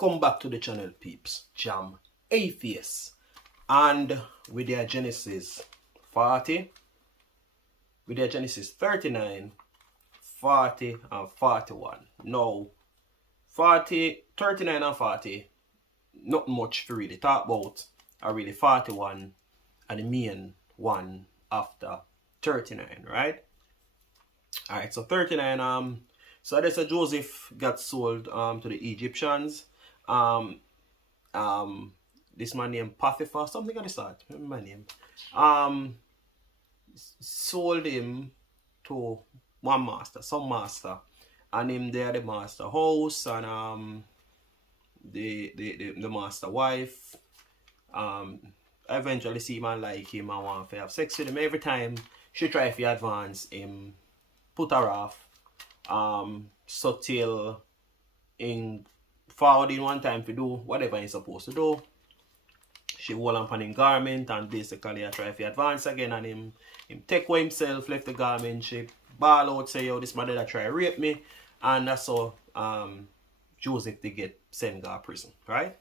Welcome back to the channel, peeps. Jam-Atheist. And with their Genesis 40, with their Genesis 39, 40 and 41. Now, 39 and 40, not much to really talk about. Are really 41 and the main one after 39, right? Alright, so 39, so there's a Joseph got sold to the Egyptians. This man named Potiphar, something of the sort, remember my name. Sold him to one master, some master, and him there the master house and the master wife. Eventually see man like him and want to have sex with him. Every time she try to advance him, put her off. So till in forward in one time to do whatever he's supposed to do. She hold on him garment and basically I try to advance again, and him take away himself, left the garment, she ball out, say, yo, this man that try to rape me, and that's how Joseph they get sent to prison, right?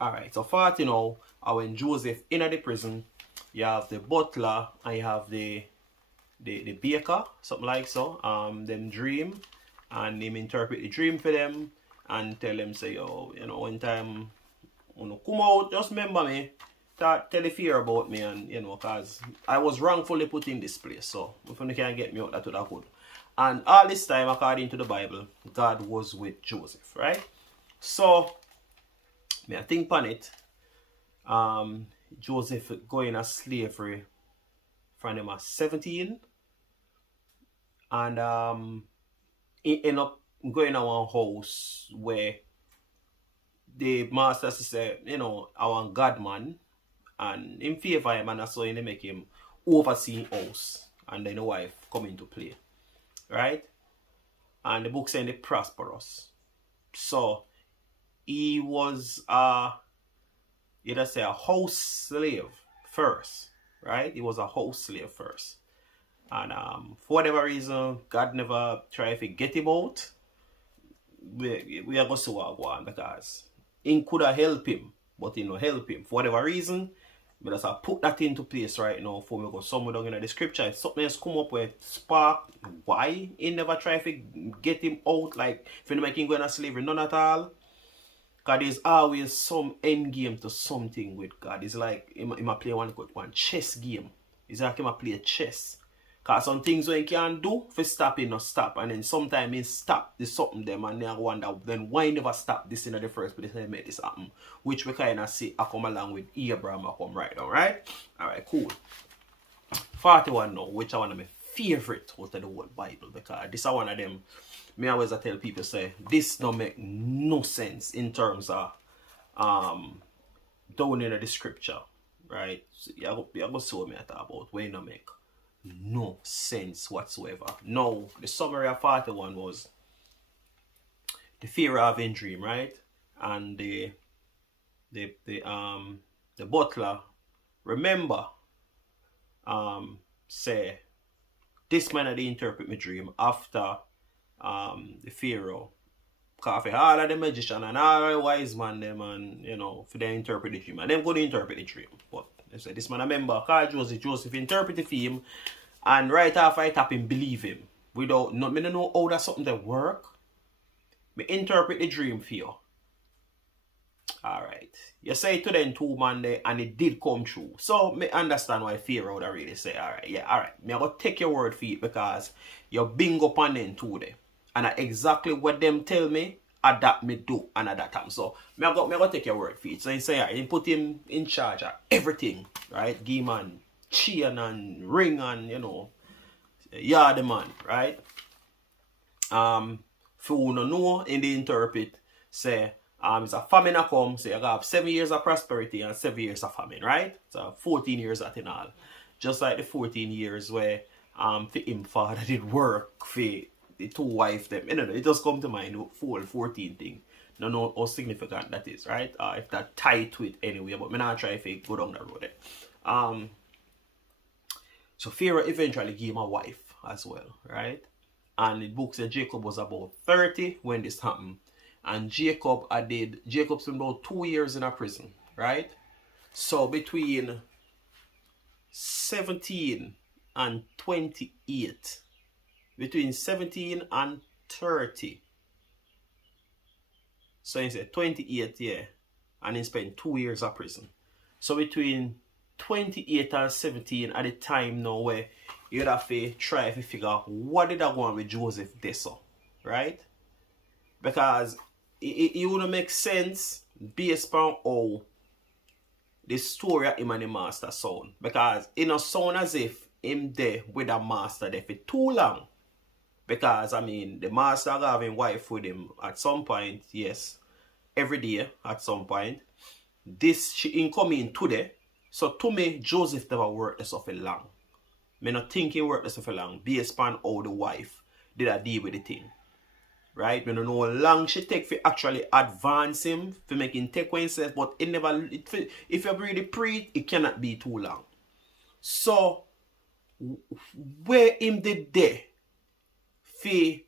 Alright, so 40 now, when Joseph in the prison, you have the butler and you have the baker, something like so, them dream, and him interpret the dream for them and tell them, say, yo, you know, one time when you come out, just remember me, tell the fear about me, and you know, cause I was wrongfully put in this place, so if you can get me out, that would have good. And all this time, according to the Bible, God was with Joseph, right? So me I think on it, Joseph going as slavery from him at 17, and he end up going to one house where the master say, you know, I want God man, and in favor him, and that's why they make him oversee house, and then the wife come into play, right? And the book saying they prosperous. So he was you just say a house slave first, right? He was a house slave first, and for whatever reason God never tried to get him out. We are going to go on because he could have helped him, but he no help him for whatever reason. But as I put that into place right now before we go somewhere down in the scripture, if something else come up with spark why he never try to get him out, like if you make him go into slavery, none at all. Because there's always some end game to something with God. It's like he might play one chess game. It's like he might play chess. Because some things when you can do, for stop it, not stop. And then sometimes he stop this something them and then wonder, then why never stop this in the first place and make this happen? Which we kind of see I come along with Abraham, I come right now, right? Alright, cool. 41 now, which I want to my favorite out of the whole Bible, because this is one of them. Me always tell people, say, this don't make no sense in terms of down in the scripture, right? So you go show me talk about where you make no sense whatsoever. Now, the summary of 41 was the Pharaoh having dream, right? And the butler, remember, say, this man had interpret my dream after the Pharaoh. Because all of the magician and all of the wise man them, and you know, for them interpret the dream, and them go to interpret the dream. But they say this man a member, call Joseph interpret the film, and right after I tap him, believe him. Without no, me don't know how that's something that work. Me interpret the dream for you. Alright. You say to them 2 man there, and it did come true. So me understand why Pharaoh would really say, alright, yeah, alright. Me I go take your word for it, because you bingo upon them 2 there. And exactly what them tell me, that me do and at that time. So me I go take your word for it. So he say, he put him in charge of everything, right? Give man chain and ring and you know, yeah, the man, right? For who no know in the interpret, say it's a famine a come, so you have 7 years of prosperity and 7 years of famine, right? So 14 years at in all. Just like the 14 years where for him father did work for the 2 wives them. You know, it just come to mind the full 14 thing. No know how significant that is, right? If that tied to it anyway, but me not try to go down the road there. So Pharaoh eventually gave him a wife as well, right? And the book said Jacob was about 30 when this happened. And Jacob's been about 2 years in a prison, right? So between 17 and 28, between 17 and 30, so he said 28, yeah, and he spent 2 years in prison. So between 28 and 17 at the time now where you'd have to try to figure out what did I go on with Joseph Deso, right? Because it wouldn't make sense based on how the story of him and the master sound. Because it don't sound as if him there with a master there for too long. Because I mean the master have his wife with him at some point, yes. Every day at some point. This she incoming today. So to me, Joseph never worked this for long. Me not think he worked this for long based on how the wife did a deal with the thing. Right? We don't know how long she take for actually advance him, for make him take what he says, but it never if you really pre, it cannot be too long. So where him did there for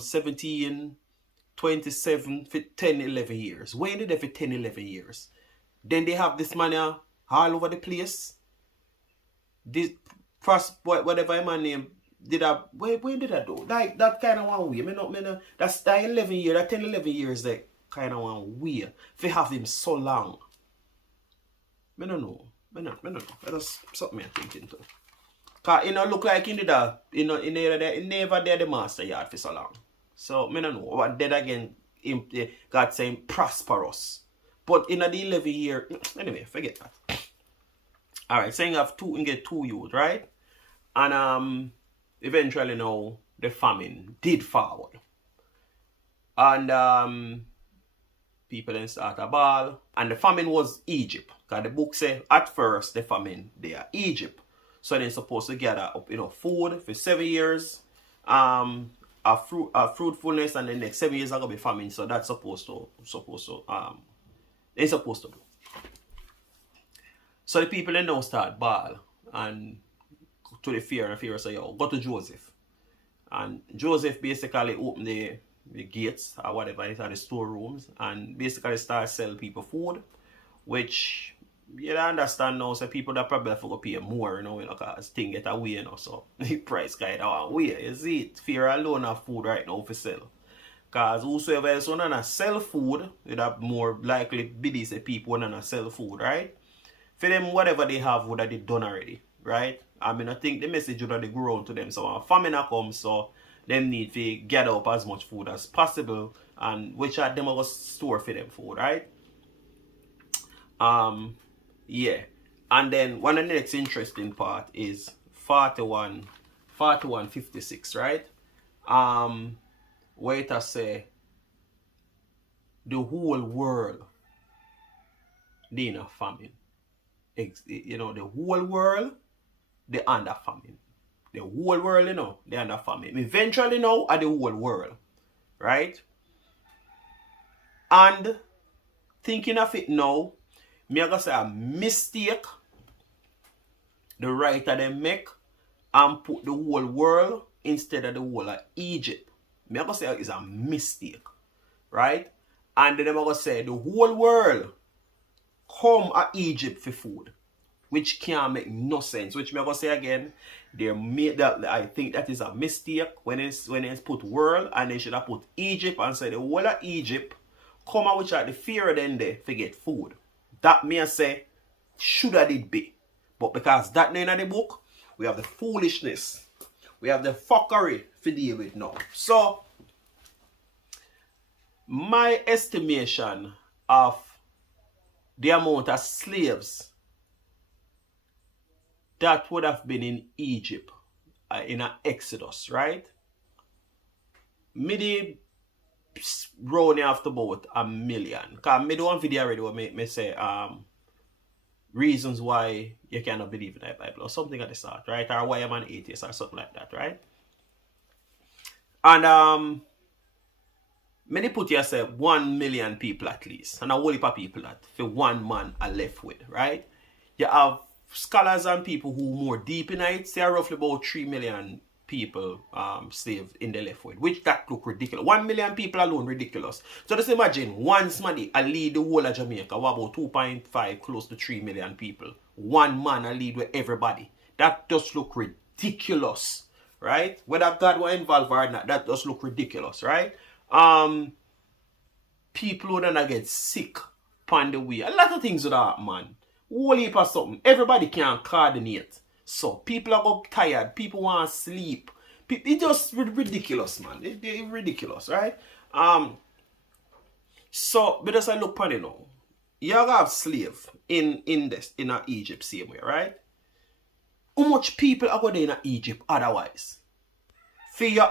17, 27, for 10, 11 years. Where did they for 10, 11 years? Then they have this man all over the place. This first whatever man name did I when did I do? Like that kind of one way. That's that 11 years, that 10, 11 years that kind of one way. If you have him so long. I don't know. That's something I'm thinking too. Cause it look like he did that, he never did the master yard for so long. So I don't know. But then again, God saying prosperous. But in the 11 year, anyway, forget that. Alright, saying have two and get 2 youth, right? And eventually now the famine did forward. And people then start a ball. And the famine was Egypt. Because the book say at first the famine they are Egypt. So they're supposed to gather up food for 7 years. A fruitfulness, and the next 7 years are gonna be famine. So that's supposed to they're supposed to do. So the people then now start ball and to the Pharaoh say, yo, go to Joseph. And Joseph basically opened the gates or whatever it are, the storerooms, and basically start selling people food, which you understand now, so people that probably have to pay more, because things get away, so the price kind of away. You see it, Pharaoh alone have food right now for sell. Because whosoever else wanna sell food, would have more likely be these people wanna sell food, right? For them, whatever they have would have they done already, right? I mean, I think the message would have grown to them. So when famine comes, so them need to gather up as much food as possible, and which are them will store for them food, right? Yeah. And then one of the next interesting part is 4156, right? Where it say the whole world they in a famine. The whole world they under famine. The whole world, they under famine. Eventually now at the whole world. Right? And thinking of it now, me I gonna say a mistake the writer they make and put the whole world instead of the whole of Egypt. Me I gonna say it's a mistake. Right? And then I'm gonna say the whole world come at Egypt for food, which can't make no sense. Which me gonna say again, they made that. I think that is a mistake when it's put world and they should have put Egypt and say the whole of Egypt come out which are the Pharaoh then they forget food. That may say should have did be, but because that name of the book, we have the foolishness, we have the fuckery to deal with now. So my estimation of the amount of slaves that would have been in Egypt in an Exodus, right? Maybe running after about 1 million. Because I do one video already where me say reasons why you cannot believe in the Bible or something at the start, right? Or why I'm an atheist or something like that, right? And many put yourself 1 million people at least, and a whole heap of people that for one man are left with, right? You have scholars and people who more deep in it, say roughly about 3 million people slave in the left with, which that look ridiculous. 1 million people alone ridiculous. So just imagine one somebody I lead the whole of Jamaica, what about 2.5 close to 3 million people. One man I lead with everybody. That does look ridiculous, right? Whether God were involved or not, that does look ridiculous, right? People who don't get sick on the way. A lot of things with that, man. Whole heap of something. Everybody can coordinate. So people are go tired. People want to sleep. It's just ridiculous, man. It's ridiculous, right? So, but as I look on it now, you have slave in Egypt same way, right? How much people are going in Egypt otherwise? For you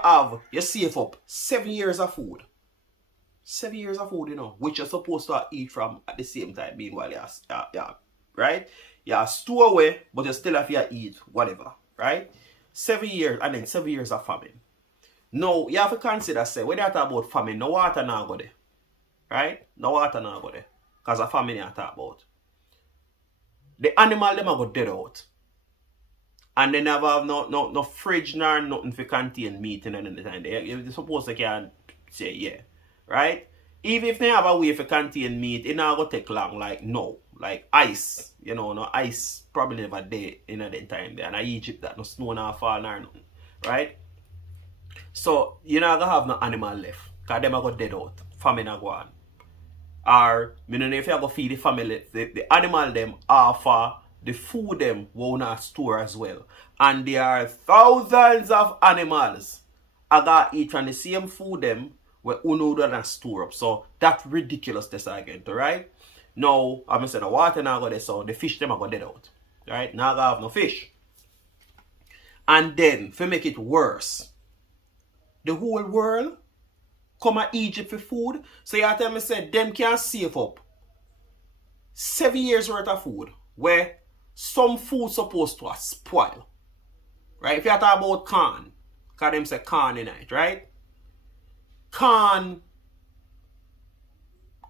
save up 7 years of food. 7 years of food, which you're supposed to eat from at the same time, meanwhile, right? You store away, but you still have to eat whatever, right? 7 years, and then 7 years of famine. Now, you have to consider, say, when you talk about famine, no water now go there, right? No water now go there, because of famine you talk about. The animal, them are go dead out. And they never have no fridge nor nothing for contain meat in any time. They're supposed to can say, yeah, right? Even if they have a way for contain meat, it not going to take long, like no. Like ice, no ice probably never there in that time there. And in Egypt that no snow nor fall nor nothing, right? So you're not going to have no animal left, because them are going to dead out. Famine are going. Or, I don't know if you're going to feed the family, the animal them offer the food them will not store as well. And there are thousands of animals I got eat from the same food them where uno don't store up. So that's ridiculous this again, right? Now, I'm saying the water now go there, so the fish them are go dead out. Right? Now I have no fish. And then, to make it worse, the whole world come to Egypt for food. So you tell me say them can save up 7 years worth of food where some food supposed to spoil. Right? If you talk about corn, because them say corn in it, right? Corn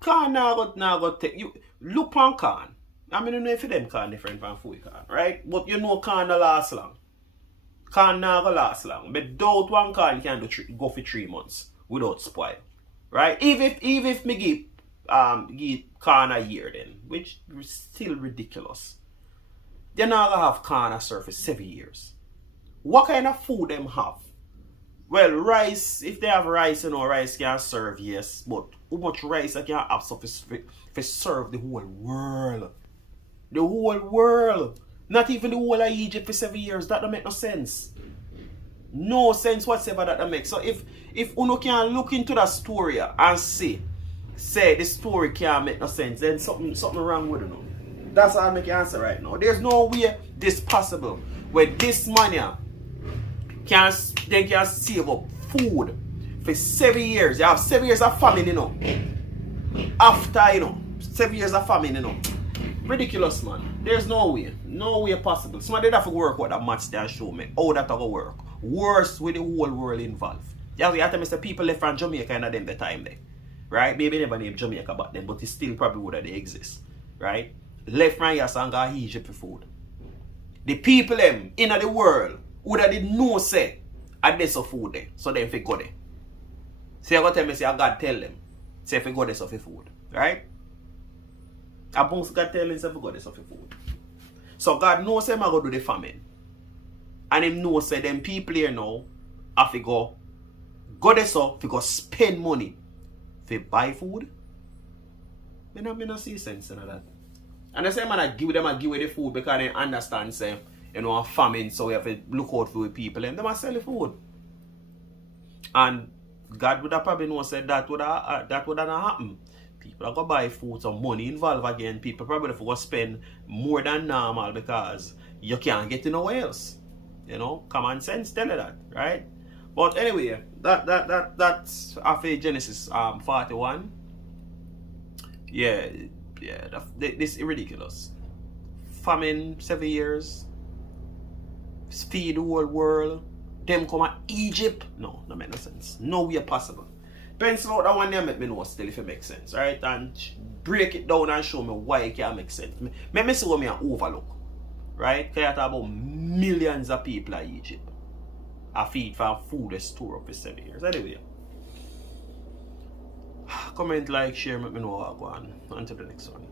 now go take you look on corn. I mean, I don't know if them corn different from food corn, right? But you know corn no last long. Corn now go last long. But doubt one corn can go for 3 months without spoil. Right? Even if me give corn a year then, which is still ridiculous. They're not gonna have corn a surface 7 years. What kind of food them have? Well, rice, if they have rice, rice can serve, yes. But how much rice I can have to serve the whole world? The whole world. Not even the whole of Egypt for 7 years. That don't make no sense. No sense whatsoever that makes. So if uno can look into that story and say the story can't make no sense, then something wrong with it. That's how I make the answer right now. There's no way this possible where this man can save up food for 7 years. You have 7 years of famine, After, 7 years of famine, Ridiculous, man. There's no way. No way possible. Somebody have to work what that match there and show me how that will work. Worse with the whole world involved. You have to tell me say people left from Jamaica in them the time there. Right? Maybe never named Jamaica back then, but it still probably would have they exist. Right? Left from here and go Egypt for food. The people them in the world would have did no say at this of food there. So them fi go there. So you go tell me say God tell them. Say if you go there so for food. Right? A bounce God tell him say if you go there so for food. So God knows him go do the famine. And him knows say them people here now have to go there so to go spend money to buy food. Me not see sense in that. And the same man I give them the food because they understand say a famine, so we have to look out for the people and they must sell the food. And God would have probably know said that would have happen. People are going to buy food, so money involved again. People probably will spend more than normal because you can't get nowhere else. Common sense tell you that, right? But anyway, that's after Genesis 41. Yeah, this is ridiculous. Famine 7 years. Feed the whole world. Them come at Egypt. No make no sense. No way possible. Pencil out that one there make me know still if it makes sense, right? And break it down and show me why it can't make sense. Let me see what me overlook. Right? Because you talk about millions of people in Egypt. I feed from food they store up for 7 years. Anyway, comment, like, share, make me know what I go on. Until the next one.